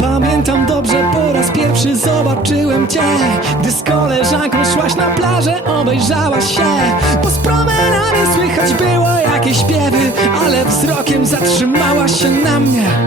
Pamiętam dobrze po raz pierwszy zobaczyłem cię. Gdy z koleżanką szłaś na plażę, obejrzałaś się. Bo z promenady słychać było jakieś śpiewy Ale wzrokiem zatrzymałaś się na mnie.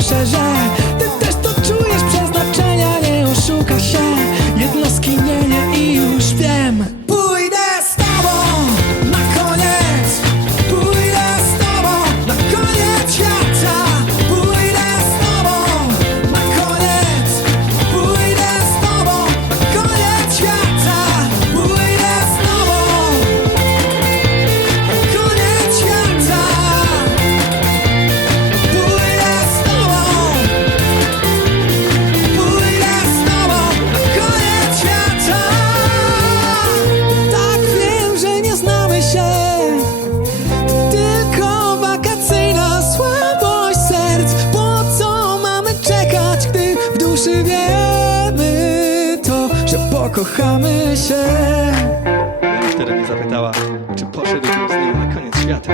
seja czy wiemy to, że pokochamy się? Wtedy mnie zapytała, czy poszedłbym z nią na koniec świata.